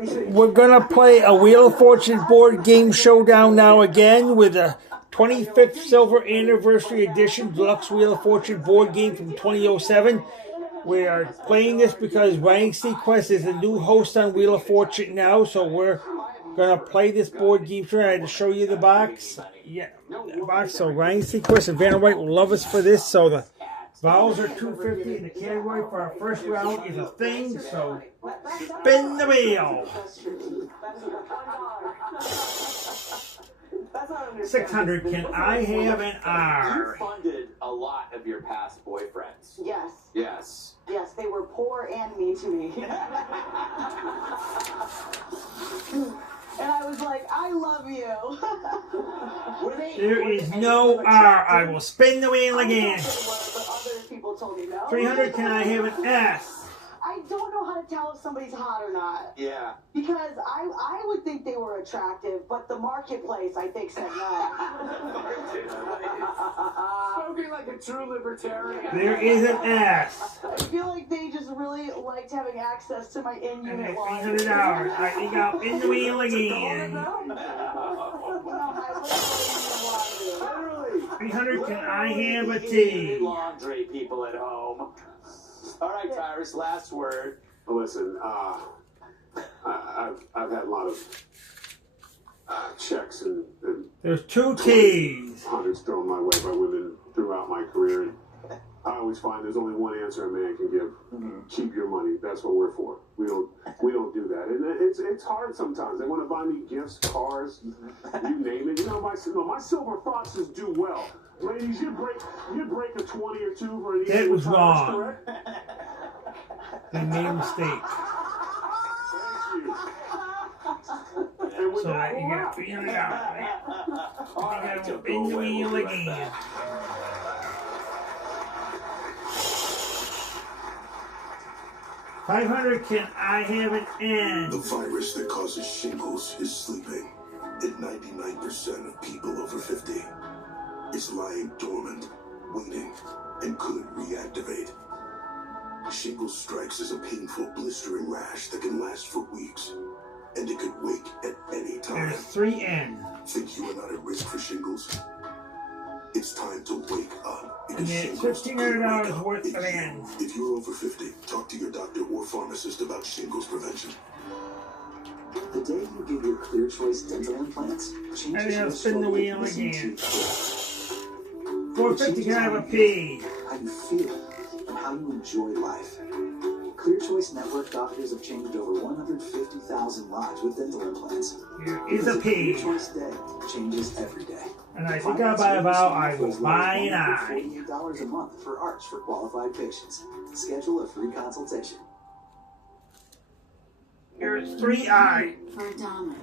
We're gonna play a Wheel of Fortune board game showdown now again with a 25th Silver Anniversary Edition Deluxe Wheel of Fortune board game from 2007. We are playing this because Ryan Sequest is the new host on Wheel of Fortune now, so we're gonna play this board game. I had to show you the box. Yeah, the box. So Ryan Sequest and Vanna White will love us for this. So the vowels are $2.50, and the category for our first round is a thing. So spin the wheel. 600. Can I have an R? You funded a lot of your past boyfriends. Yes. Yes. Yes, they were poor and mean to me. And I was like, I love you. There is no R. I will spin the wheel again. But other people told me no. 300. Can I have an S? I don't know how to tell if somebody's hot or not. Yeah. Because I would think they were attractive, but the marketplace, I think, said no. Spoken like a true libertarian. There is an S. I feel like they just really liked having access to my in-unit laundry. $300. I think I'll spin the wheel again. 300. Can I have a T? Laundry people at home. All right, Tyrus, last word. Listen, I've had a lot of checks and There's two T's. hundreds thrown my way by women throughout my career. And I always find there's only one answer a man can give. Keep your money. That's what we're for. We don't do that. And it's hard sometimes. They want to buy me gifts, cars, you name it. You know, my silver foxes do well. Ladies, you break a 20 or 2 for an easy That was Tyrus, wrong. correct? They made a mistake. Thank you. And with So that, you we'll got wrap. $300. I think I will spin the wheel again. $500. Can I have an N? The virus that causes shingles is sleeping in 99% of people over 50. It's lying dormant, waiting, and could reactivate. Shingles strikes as a painful, blistering rash that can last for weeks, and it could wake at any time. There's 3N. Think you are not at risk for shingles? It's time to wake up. And Because it's shingles could wake $1,500 up worth in of you. N's. If you're over 50, talk to your doctor or pharmacist about shingles prevention. The day you get your Clear Choice dental implants I changes think I'll your spin the wheel listening again. to 450. Can I have a P? how you feel and how you enjoy life. Clear Choice Network doctors have changed over 150,000 lives with dental implants. Here is a Because P. Clear Choice Day changes every day. And I think I'll buy a vowel. I will buy an I. $48 a month for ARCH for qualified patients. Schedule a free consultation. Here's 3I. For Donna,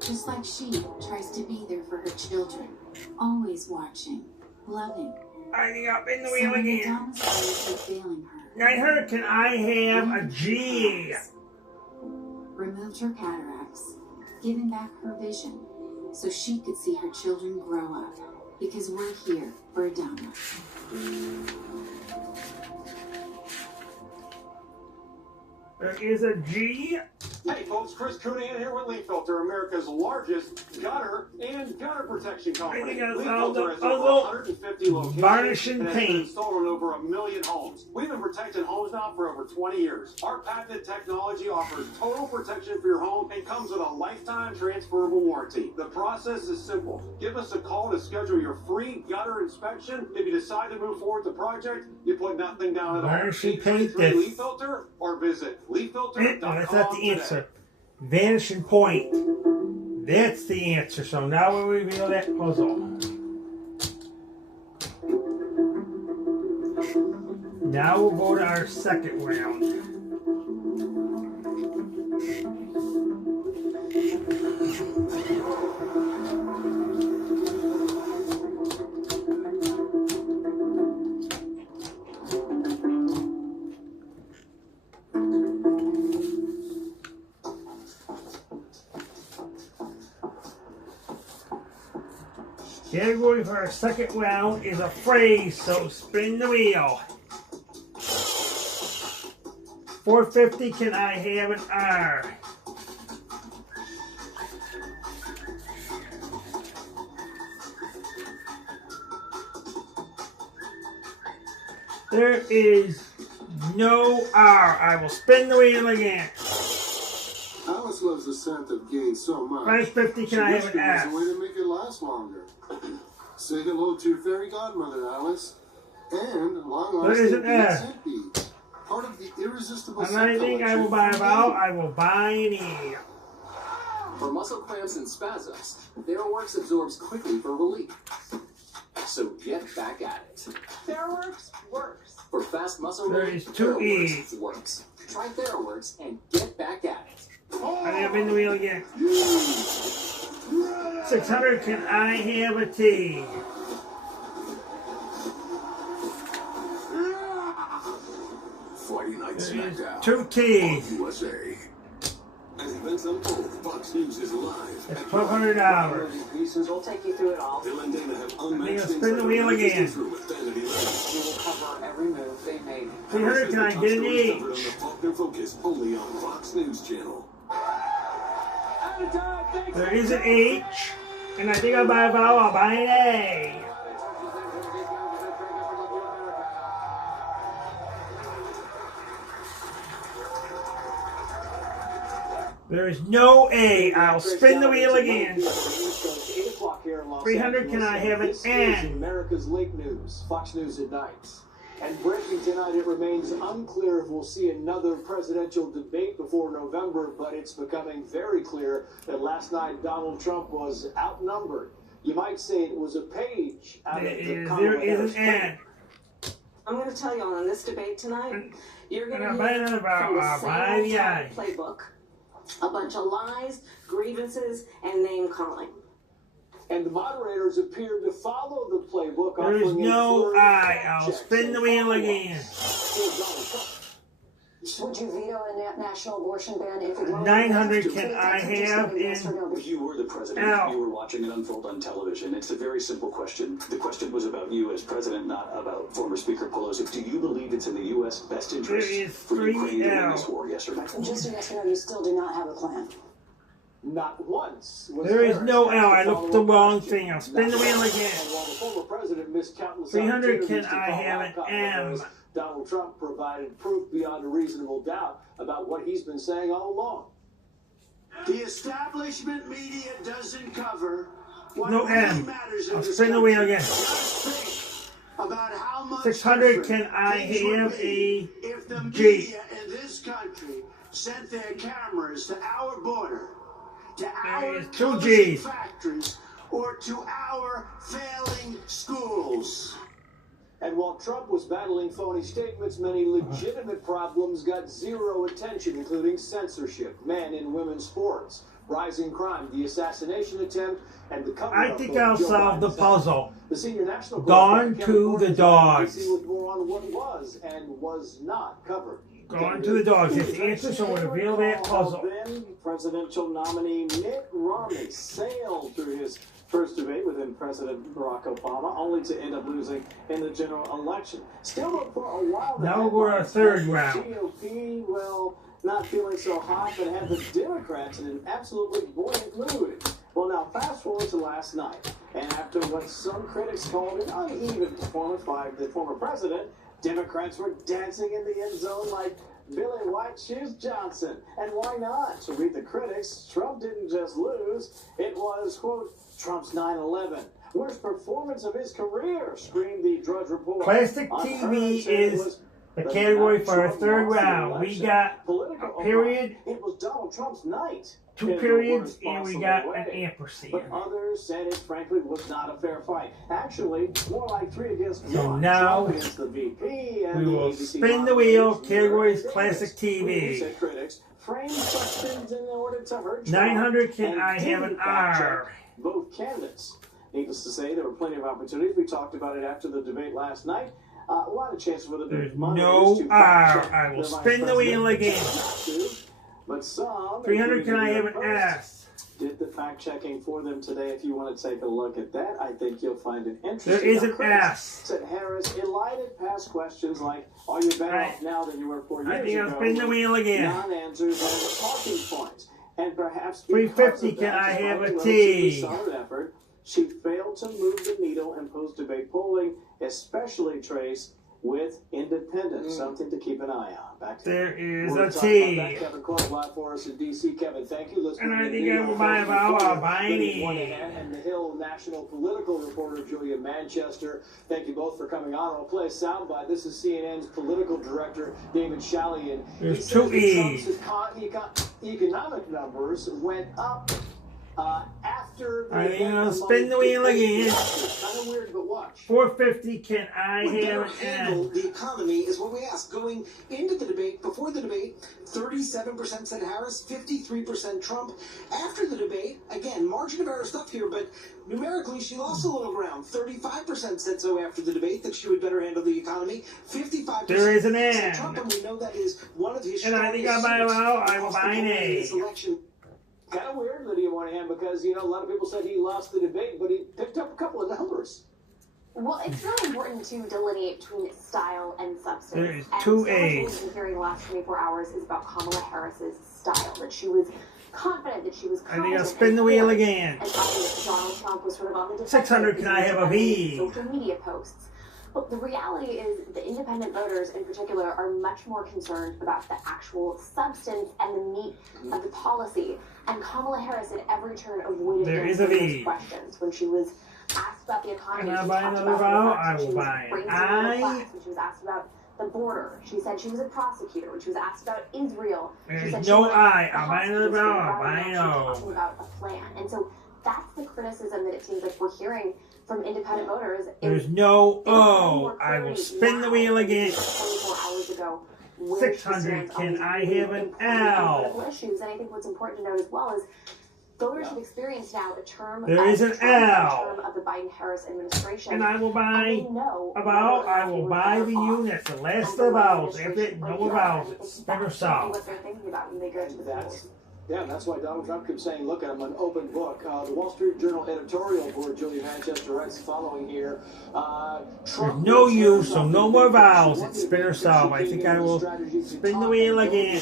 just like she tries to be there for her children, always watching, loving. I think I'll spin the Some wheel of the again. Donna's ways are failing her. 900. Can I have a G? Removed her cataracts, giving back her vision, so she could see her children grow up. Because we're here for Donna. There is a G. Hey folks, Chris Cunahan here with Leaf Filter, America's largest gutter and gutter protection company. I think I Leaf found Filter the has over puzzle. 150 locations Varnish and and has been paint. installed on over 1 million homes. We've been protecting homes now for over 20 years. Our patented technology offers total protection for your home and comes with a lifetime transferable warranty. The process is simple. Give us a call to schedule your free gutter inspection. If you decide to move forward with the project, you put nothing down at all. Varnish and paint this. Leaf Filter or visit leaffilter.com. That's not the today. answer. Vanishing point. That's the answer. So now we'll reveal that puzzle. Now we'll go to our second round. Category for our second round is a phrase, so spin the wheel. 450, can I have an R? There is no R. I will spin the wheel again. Alice loves the scent of gain so much. 550, can I have an There S? was a way to make it last longer. Say hello to your fairy godmother, Alice. And long There is an lasting S. bead. Part of the irresistible And I think I will buy a vowel. I will buy an E. For muscle cramps and spasms, TheraWorks absorbs quickly for relief. So get back at it. TheraWorks works. For fast muscle There relief, is two TheraWorks E's. works. Try TheraWorks and get back at it. I have in the wheel again. 600, can I have a T? Friday Night There is SmackDown. two T's. USA. As events unfold, Fox News is live. That's $1,200. We'll take you through it all. Bill and Dana have I think unmatched I'll spin the wheel again. through with Vanity Fair. We will cover every move they made. 300, can I get an Covered E? on the Faulkner Focus, only on Fox News Channel. There is an H. And I think I'll buy a vowel. I'll buy an A. There is no A. I'll spin the wheel again. 300, can I have an This is N? America's Lake News, Fox News at night. And breaking tonight, it remains unclear if we'll see another presidential debate before November, but it's becoming very clear that last night Donald Trump was outnumbered. You might say it was a page out of the Kamala There Harris is an N. I'm going to tell you on this debate tonight, you're going And to I'll buy hear another from vowel. the I'll same buy old the I. playbook. A bunch of lies, grievances, and name calling. And the moderators appear to follow the playbook. There is offering a no flurry of I. fact I'll checks spin and the wheel follow-ups. again. Here's Donald Trump. Would you veto a national abortion ban if it were 900, can I have in If you were the president, L? you were watching it unfold on television. It's a very simple question. The question was about you as president, not about former Speaker Pelosi. Do you believe it's in the U.S. best interest There is for Ukraine to win 3L. this war, yes or no? Just a yes or no, you still do not have a plan. Not once. Was There is Harris no asked L. to I follow looked the up wrong question. thing. I'll spin the wheel again. And while the former president missed countless 300, opportunities can to I call have out an Kamala M? Harris, Donald Trump provided proof beyond a reasonable doubt about what he's been saying all along. The establishment media doesn't cover what No really M. matters in I'll this spin the wheel country. again. Just think about how much 600, different can I things would have be a if the G? media in this country sent their cameras to our border, to our is two closing Gs. factories, or to our failing schools. And while Trump was battling phony statements, many legitimate problems got zero attention, including censorship, men and women's sports, rising crime, the assassination attempt, and the cover-up I think of I'll Joe solve the Biden's puzzle. The senior national Gone correspondent, to Kevin the Gordon, dogs. with more on what was and was not covered. Gone to the dogs. It's the answer, so we'll reveal that puzzle. Then presidential nominee Mitt Romney sailed through his first debate with then President Barack Obama, only to end up losing in the general election. Still, though, for a while, the Now we're our third round. GOP, well, not feeling so hot, but had the Democrats in an absolutely buoyant mood. Well, now fast forward to last night, and after what some critics called an uneven performance by the former president, Democrats were dancing in the end zone like Billy White Shoes Johnson. And why not? To read the critics, Trump didn't just lose. It was, quote, Trump's 9/11. Worst performance of his career, screamed the Drudge Report. Classic TV is the category for our third round. We got a period, It was Donald Trump's night. 2 in the periods, worst and we possible got way. an ampersand. But others said it, frankly, was not a fair fight. Actually, more like 3 against 1. So now, Trump against the VP and we the will ABC spin the wheel. moderators. Categories There it Classic is. TV. Said critics framed questions in order to hurt Trump 900, can and I have an didn't fact-check R? both candidates. Needless to say, there were plenty of opportunities. We talked about it after the debate last night. A lot of chances for the There's moderators no to R. fact-check I will the vice spin the wheel president. again. But some, 300, can I have an including the S? did the fact checking for them today. If you want to take a look at that, I think you'll find it interesting. There is Now, an critics S. said Harris elided past questions like, "Are you better Right. off now than you were 4 years I think ago?" I'll spin the wheel again. Non-answers and talking points, and perhaps 350, because of can that, I despite have a relatively T? solid effort, she failed to move the needle in post-debate polling, especially Trace with independents. Something to keep an eye on. Back to there is We're a talking T. about that. Kevin Clark live for us in D.C. Kevin, thank you. Let's And I bring think in I will buy a Viney. and the Hill national political reporter Julia Manchester. Thank you both for coming on. I'll play a soundbite. This is CNN's political director David Shalian. There's two E's. Trump's economic numbers went up after the I think I'll spin the wheel again. Kind of weird, but watch. 450. Can I have an handle M? the economy is what we asked. Going into the debate, before the debate, 37% said Harris, 53% Trump. After the debate, again, margin of error stuff here, but numerically she lost a little ground. 35% said so after the debate, that she would better handle the economy. 55% There is an said M. Trump, and we know that is one of his And I think I'll buy a Viney. Kind of weird, Lydia Moynihan, because, you know, a lot of people said he lost the debate, but he picked up a couple of numbers. Well, it's really important to delineate between style and substance. There is and two some of the A's. things we've been hearing the last 24 hours is about Kamala Harris's style, that she was confident, that she was I think confident I'll spin the wheel and again. talking that Donald Trump was sort of on the defensive. 600. Can I have a V? Social media posts. But the reality is the independent voters in particular are much more concerned about the actual substance and the meat of the policy. And Kamala Harris at every turn avoided answering those questions. When she was asked about the economy, Can I she buy talked another about vowel? the fact I that she will was buy raising I. the middle class. When she was asked about the border, she said she was a prosecutor. When she was asked about Israel, she said she no wanted I. the I'll buy another hostages to vowel. be I'll buy talking no. about a plan. And so that's the criticism that it seems like we're hearing from independent voters. There's no O. I will spin the wheel again. 24 hours ago, 600. Can I have an L? Issues. And I think what's important to note as well is voters have experienced now a term There is an L. of the Biden-Harris administration. And I will buy a vowel. I will buy the units. The last of the vowels. After it, no more vowels. It's spin or solve. What they're thinking about when they go to the polls. Yeah, and that's why Donald Trump kept saying, look, I'm an open book. The Wall Street Journal editorial board, Julia Manchester writes the following here. There's no U, so no more vowels. It's spin or solve. I think I will spin the wheel again.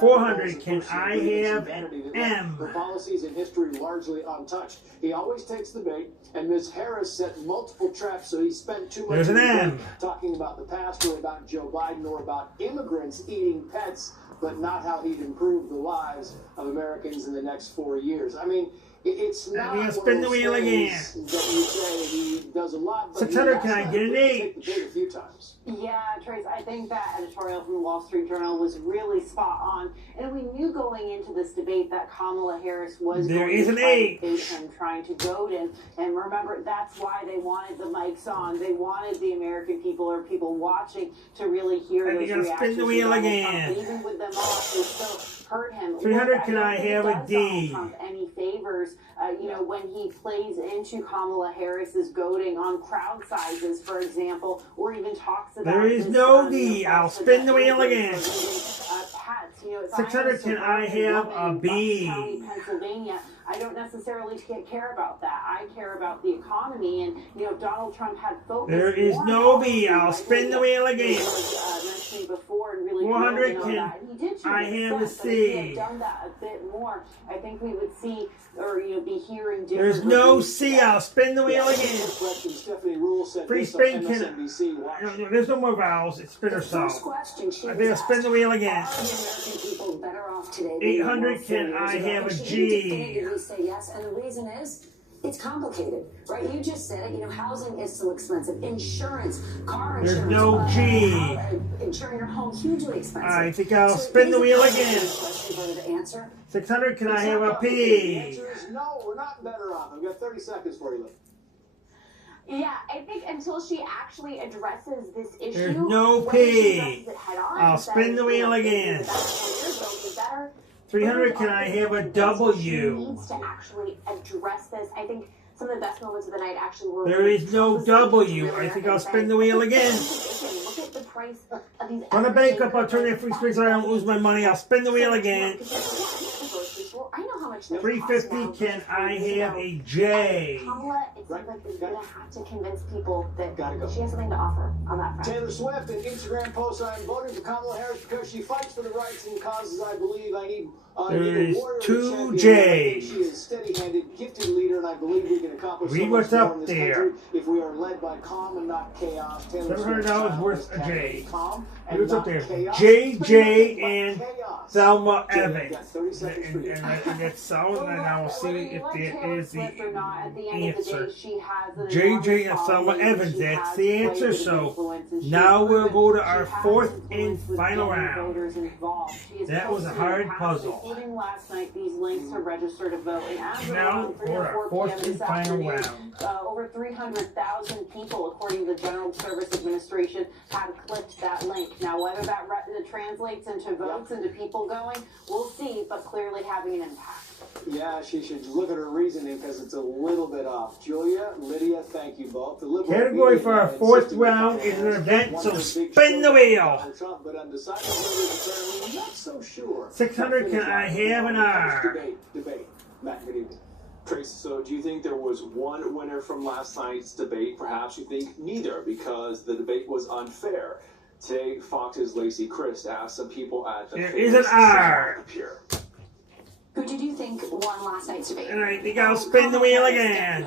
400. Can I have M? Her policies and history largely untouched. He always takes the bait, and Ms. Harris set multiple traps, so he spent too much There's an M. talking about the past or about Joe Biden or about immigrants eating pets, but not how he'd improve the lives of Americans in the next 4 years. I mean, it's not I'm gonna spin the wheel again. that you say he does a lot, but 600. Can I get an take H? the bait a few times. Yeah, Trace, I think that editorial from the Wall Street Journal was really spot on. And we knew going into this debate that Kamala Harris was There going is to an try H. to bait him, trying to goad him. And remember, that's why they wanted the mics on. They wanted the American people or people watching to really hear I those think I'll reactions. spin the wheel from Donald again. Trump. Even with them off, they still hurt him. 300. Look, Can I don't think have it a does D? Donald Trump any favors, when he plays into Kamala Harris's goading on crowd sizes, for example, or even talks about There is this, no D. I'll spin the wheel again. Pets. 600. Can I have a B? County, Pennsylvania, I don't necessarily care about that. I care about the economy, and Donald Trump had focused. There is no B. I'll spin the wheel again. Mentioning before and really 400. on Can that. And he did show I have a success, but if he had C? done that a bit more, I think we would see or be hearing different. There's no C. I'll spin the wheel again. Stephanie Rule said Free this on spin. MSNBC. Watch. There's no more vowels. It's spin or solve. Question she I was think I'll spin the wheel again. Are the American people better off today than 800. they were 4 Can years I ago? have a And she G? didn't definitively say yes, and the reason is it's complicated, right? You just said it. Housing is so expensive. Insurance, car insurance. There's no G. Insuring your home, hugely expensive. I think I'll spin the wheel again. Question for her to answer. 600. Can I have a The P? answer is no, we're not better off. I've got 30 seconds for you, Liv. Yeah, I think until she actually addresses this issue, There's no whether she P. addresses it head on, I'll says, spin the wheel again. 300. Can I have a She W? needs to actually address this. I think some of the best moments of the night actually were. There is no W. I think I'll spin the wheel again. Look at the price of these. On a bankrupt, I'll turn that free space so I don't lose my money. I'll spin the wheel again. I know how much much they 350, cost now can versus I 4 years have ago. a J? Kamala, it seems like is going to have to convince people that Gotta go. she has something to offer on that front. Taylor Swift, an Instagram post, I am voting for Kamala Harris because she fights for the rights and causes I believe I need There's a warrior 2 champion. I J's. think she is a steady-handed, gifted leader, and I believe we can accomplish Read so what's much more up in this there. country if we are led by calm and not chaos. Taylor Swift's $700 style worth is a J. calm Read and what's up not there. chaos. JJ and Chaos. Thelma Jay, I've Evans. got 30 seconds for you. And that's sound, and I will see if there is the Swift or not, at the end of the answer. day, she has an JJ and enormous Thelma following. Evans, She that's has the quite a answer. bit of So influence, and she now has we'll proven go to she our has 4th influence and with final getting round. voters involved. She is That was a posting hard in the past, puzzle. Including last night, these links to register to vote. And as of Now around 3 for or our 4 4th p.m. and this final afternoon, round. over 300,000 people, according to the General Service Administration, have clicked that link. Now, whether that translates into votes, into people going, we'll see, but clearly having an impact. Yeah, she should look at her reasoning because it's a little bit off. Julia, Lydia, thank you both. The liberal Category media for our now 4th insisting round that is an event, one so of the big spin the showdowns wheel. Donald Trump, but undecided voters apparently not so sure. 600, can I have an R? Debate. Matt, good evening. Tracy, so do you think there was one winner from last night's debate? Perhaps you think neither, because the debate was unfair. Today, Fox's Lacey Christ asked some people at the There is an R. Pier. Who did you think won last night's debate? And I think I'll spin the wheel again.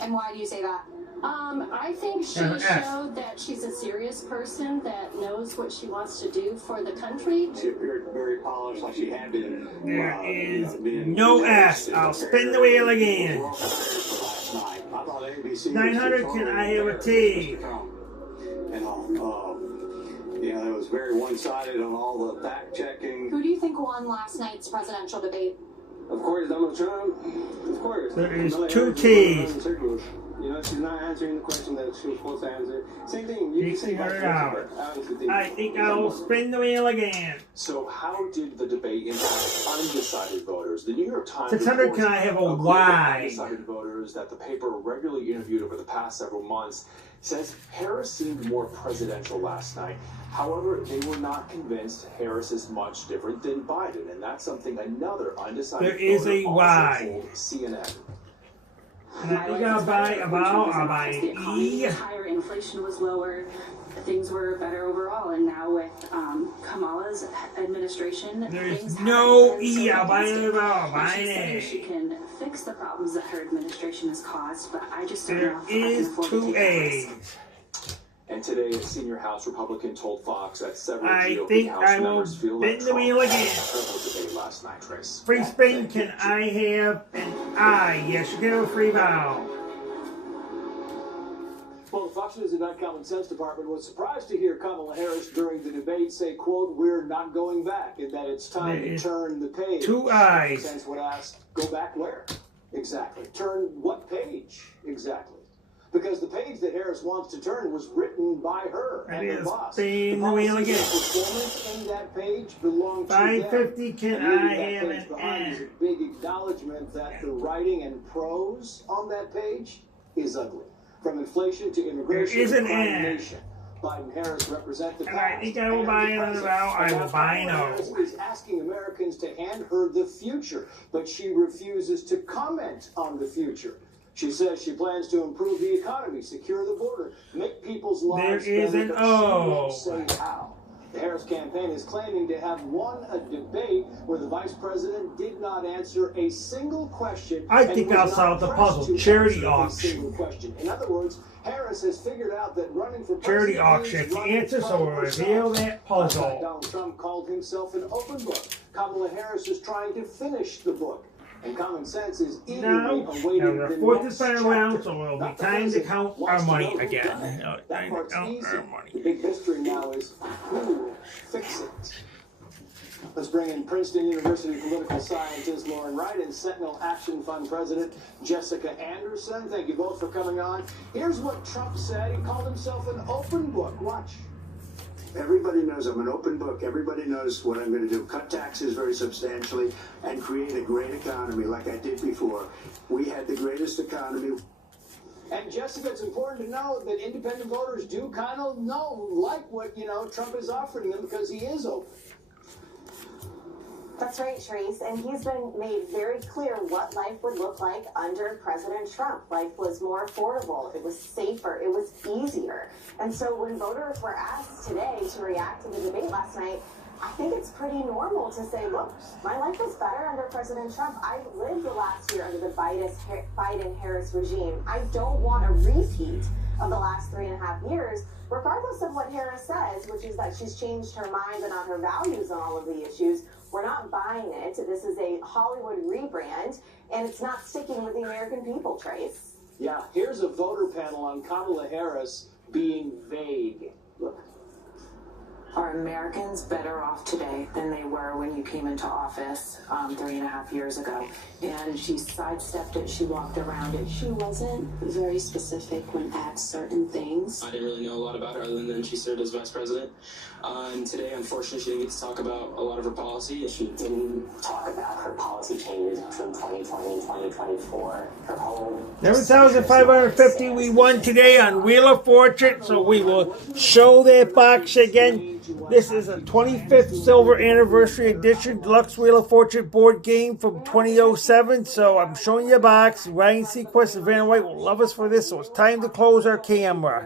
And why do you say that? I think she F. showed that she's a serious person that knows what she wants to do for the country. She appeared very polished, like she had been. There is no S. I'll spin the wheel again. 900, can I have a T? It was very one-sided on all the fact-checking. Who do you think won last night's presidential debate? Of course, Donald Trump. Of course. There is 2 T's. You know, she's not answering the question that she was supposed to answer. Same thing. You can say $1,600. I think I'll spin the wheel again. So how did the debate impact undecided voters? The New York Times 600, reports can I have a group of Y? undecided voters that the paper regularly interviewed over the past several months says Harris seemed more presidential last night. However, they were not convinced Harris is much different than Biden, and that's something another undecided There is voter a also Y. told CNN. And I think I'll buy a vowel. I'll buy The an economy E. was higher, inflation was lower, things were better overall, and now with Kamala's administration, There's things no haven't been E. so I'll buy fantastic. another vowel. I'll And buy she's an saying A. she can fix the problems that her administration has caused, but I just don't There know if I is can afford to 2 take that risk. A's. And today, a senior House Republican told Fox that several I GOP think House I will members feel like spin the Trump wheel again. won the debate last night, Trace. Free spin, can I have an I? Yes, you can have a free vowel. Well, the Fox News and Common Sense Department was surprised to hear Kamala Harris during the debate say, quote, "We're not going back," and that it's time There to is turn the page. 2 I's. Sense would ask, go back where? Exactly. Turn what page? Exactly. Because the page that Harris wants to turn was written by her and her boss. Spin the wheel again. Performance in that page belonged to them. 550, can And reading I that have page an behind is N? a big acknowledgement that the writing and prose on that page is ugly. From inflation to immigration There is to an crime N. nation. Biden Harris represent the And I think I will buy another vowel. I will buy an Harris O. is asking Americans to hand her the future, but she refuses to comment on the future. She says she plans to improve the economy, secure the border, make people's lives There is better, an but O. she won't say how. The Harris campaign is claiming to have won a debate where the vice president did not answer a single question. I and think was I'll not solve the pressed puzzle. to Charity answer a auction. single question. In other words, Harris has figured out that running for Charity president auction. means It's the running answer, so for we'll herself. reveal that Last night, puzzle. Donald Trump called himself an open book. Kamala Harris is trying to finish the book. And Common Sense is eagerly Now, awaiting the the 4th and next final round, chapter. so it'll be Not the time to president count our wants to money know who again. done it. That part's easy. The big mystery now is who will fix it. Let's bring in Princeton University political scientist Lauren Wright and Sentinel Action Fund president Jessica Anderson. Thank you both for coming on. Here's what Trump said. He called himself an open book. Watch. Everybody knows I'm an open book. Everybody knows what I'm going to do. Cut taxes very substantially and create a great economy like I did before. We had the greatest economy. And Jessica, it's important to know that independent voters do kind of like what, Trump is offering them because he is open. That's right, Trace. And he's been made very clear what life would look like under President Trump. Life was more affordable. It was safer. It was easier. And so when voters were asked today to react to the debate last night, I think it's pretty normal to say, look, my life was better under President Trump. I lived the last year under the Biden-Harris regime. I don't want a repeat of the last 3.5 years, regardless of what Harris says, which is that she's changed her mind and on her values on all of the issues. We're not buying it. This is a Hollywood rebrand, and it's not sticking with the American people, Trace. Yeah, here's a voter panel on Kamala Harris being vague. Look. Are Americans better off today than they were when you came into office 3.5 years ago? And she sidestepped it, she walked around it. She wasn't very specific when asked certain things. I didn't really know a lot about her other than she served as vice president. And today, unfortunately, she didn't get to talk about a lot of her policy. She didn't talk about her policy changes from 2020 and 2024. Her whole 7,550 we won today on Wheel of Fortune, so we will show that box again. This is a 25th Silver Anniversary Edition Deluxe Wheel of Fortune board game from 2007. So I'm showing you a box. Ryan Sequest and Van White will love us for this, so it's time to close our camera.